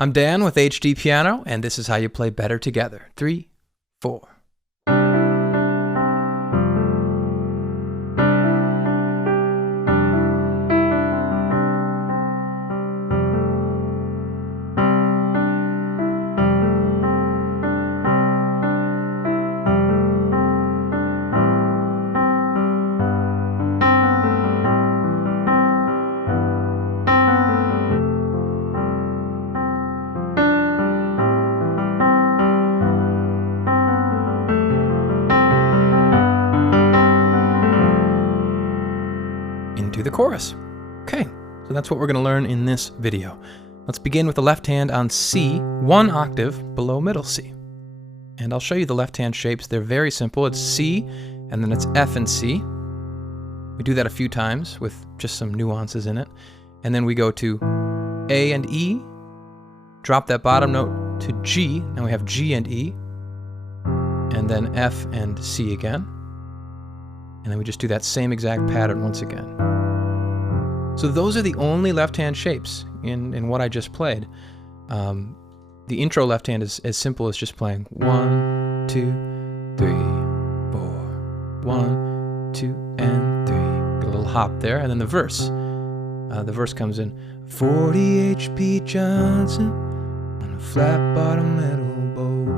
I'm Dan with HDpiano, and this is how you play better together. 3, 4. Into the chorus. Okay, so that's what we're going to learn in this video. Let's begin with the left hand on C, 1 octave below middle C. And I'll show you the left hand shapes. They're very simple. It's C, and then it's F and C. We do that a few times with just some nuances in it. And then we go to A and E, drop that bottom note to G, and we have G and E, and then F and C again. And then we just do that same exact pattern once again. So those are the only left-hand shapes in what I just played. The intro left hand is as simple as just playing 1, 2, 3, 4. 1, 2, and 3. Get a little hop there, and then the verse. The verse comes in 40 HP Johnson on a flat bottom metal boat.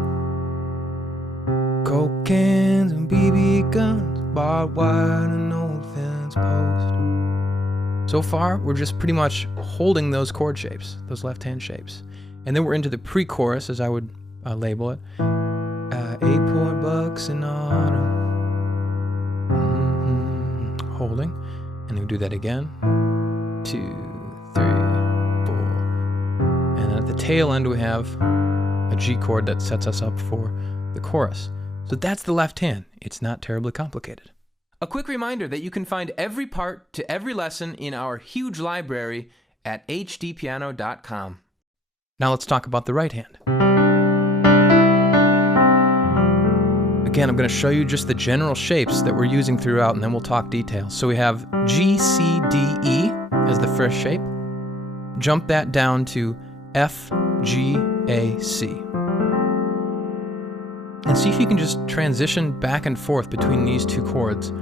Coke cans and BB guns, barbed wire and old fence post. So far, we're just pretty much holding those chord shapes, those left-hand shapes. And then we're into the pre-chorus, as I would label it. 8-point bucks in autumn. Holding. And then we do that again. 2, 3, 4. And then at the tail end, we have a G chord that sets us up for the chorus. So that's the left hand. It's not terribly complicated. A quick reminder that you can find every part to every lesson in our huge library at HDpiano.com. Now let's talk about the right hand. Again, I'm going to show you just the general shapes that we're using throughout, and then we'll talk details. So we have G, C, D, E as the first shape. Jump that down to F, G, A, C. And see if you can just transition back and forth between these two chords.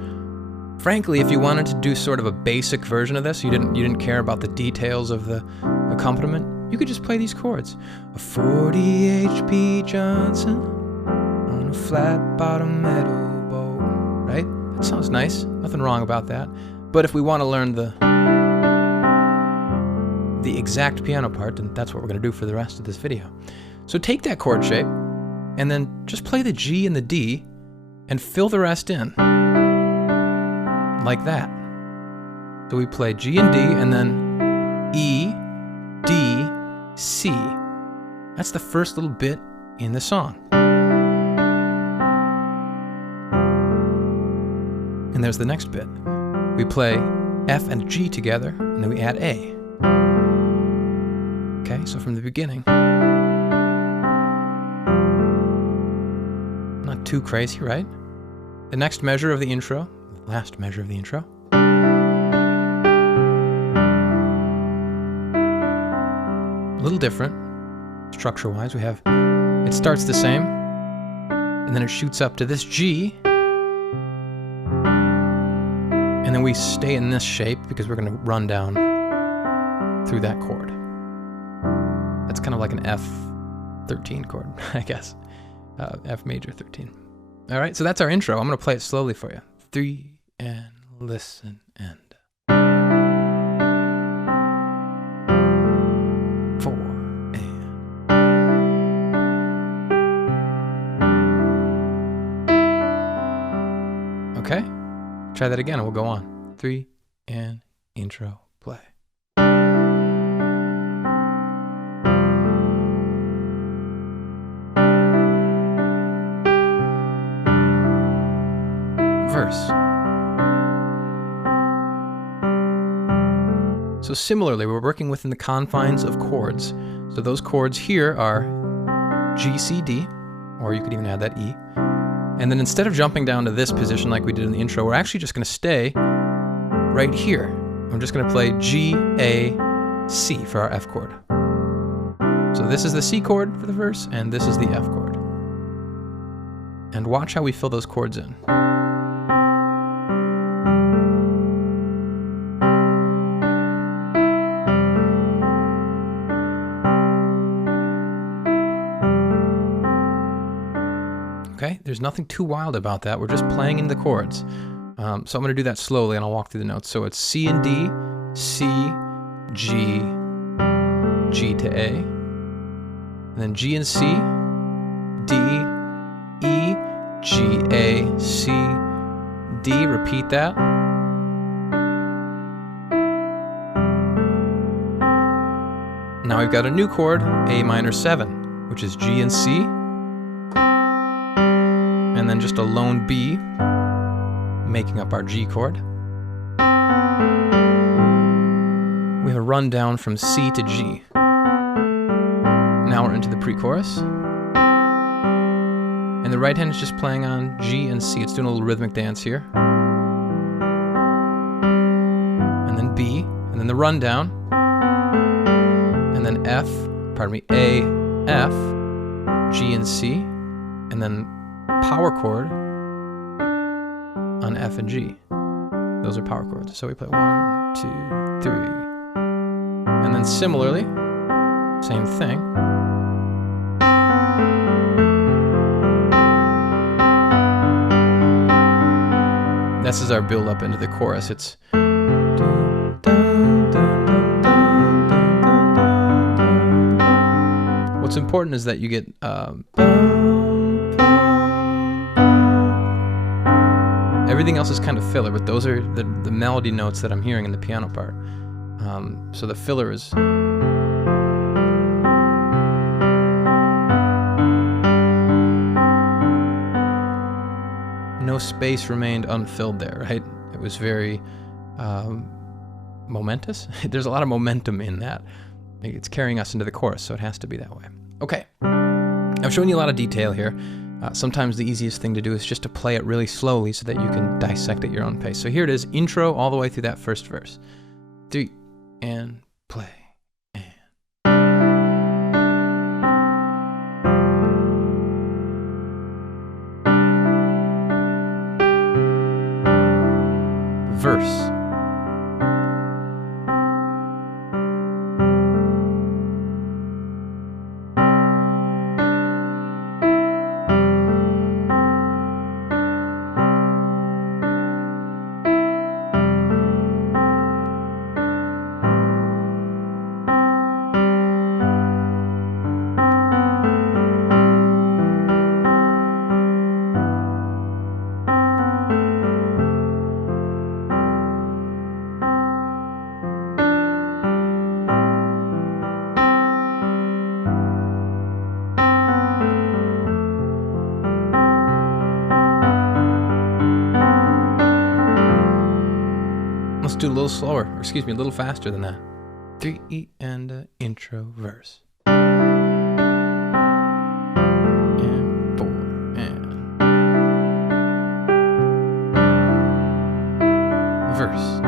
Frankly, if you wanted to do sort of a basic version of this, you didn't care about the details of the accompaniment, you could just play these chords. A 40 HP Johnson on a flat bottom metal boat, right? That sounds nice. Nothing wrong about that. But if we want to learn the exact piano part, then that's what we're going to do for the rest of this video. So take that chord shape, and then just play the G and the D, and fill the rest in. Like that. So we play G and D, and then E, D, C. That's the first little bit in the song. And there's the next bit. We play F and G together, and then we add A. Okay, so from the beginning. Not too crazy, right? The next measure of the intro, the last measure of the intro. A little different, structure-wise. We have, it starts the same, and then it shoots up to this G, and then we stay in this shape because we're going to run down through that chord. That's kind of like an F13 chord, I guess. F major 13. All right, so that's our intro. I'm going to play it slowly for you. 3, and listen, and 4, and okay, try that again and we'll go on. 3, and intro, play. Verse. So similarly, we're working within the confines of chords. So those chords here are G, C, D, or you could even add that E. And then instead of jumping down to this position like we did in the intro, we're actually just going to stay right here. I'm just going to play G, A, C for our F chord. So this is the C chord for the verse, and this is the F chord. And watch how we fill those chords in. Okay, there's nothing too wild about that. We're just playing in the chords. So I'm going to do that slowly, and I'll walk through the notes. So it's C and D, C, G, G to A, and then G and C, D, E, G, A, C, D. Repeat that. Now we've got a new chord, A minor 7, which is G and C, and then just a lone B, making up our G chord. We have a run down from C to G. Now we're into the pre-chorus. And the right hand is just playing on G and C. It's doing a little rhythmic dance here. And then B, and then the run down. And then F, pardon me, A, F, G and C, and then power chord on F and G. Those are power chords. So we play 1, 2, 3. And then similarly, same thing. This is our build up into the chorus. It's what's important is that you get everything else is kind of filler, but those are the melody notes that I'm hearing in the piano part. So the filler is no space remained unfilled there, right? It was very momentous. There's a lot of momentum in that. It's carrying us into the chorus, so it has to be that way. Okay, I've shown you a lot of detail here. Sometimes the easiest thing to do is just to play it really slowly so that you can dissect at your own pace. So here it is, intro all the way through that first verse. 3, and play. Verse. Let's do a little slower, or excuse me, a little faster than that. 3 and intro verse. And 4 and verse.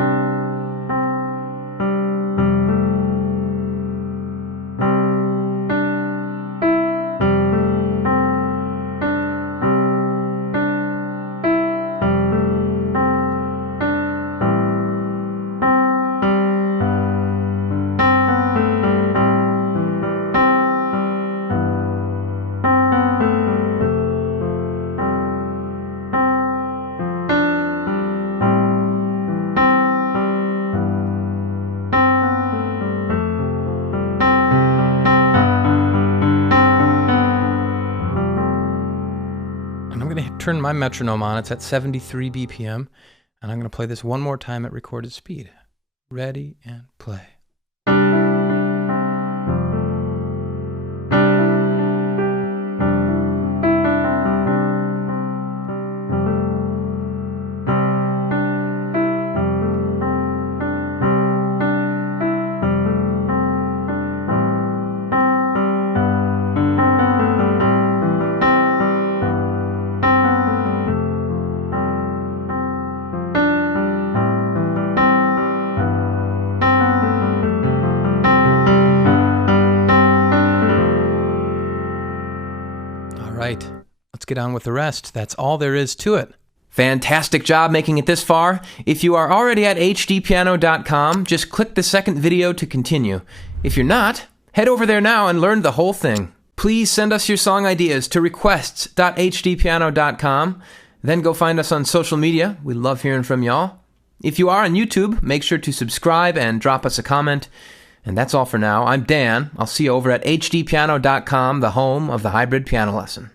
Turn my metronome on. It's at 73 BPM, and I'm going to play this one more time at recorded speed. Ready and play. right, let's get on with the rest. That's all there is to it. Fantastic job making it this far. If you are already at HDpiano.com, just click the second video to continue. If you're not, head over there now and learn the whole thing. Please send us your song ideas to requests.hdpiano.com. Then go find us on social media. We love hearing from y'all. If you are on YouTube, make sure to subscribe and drop us a comment. And that's all for now. I'm Dan. I'll see you over at HDpiano.com, the home of the hybrid piano lesson.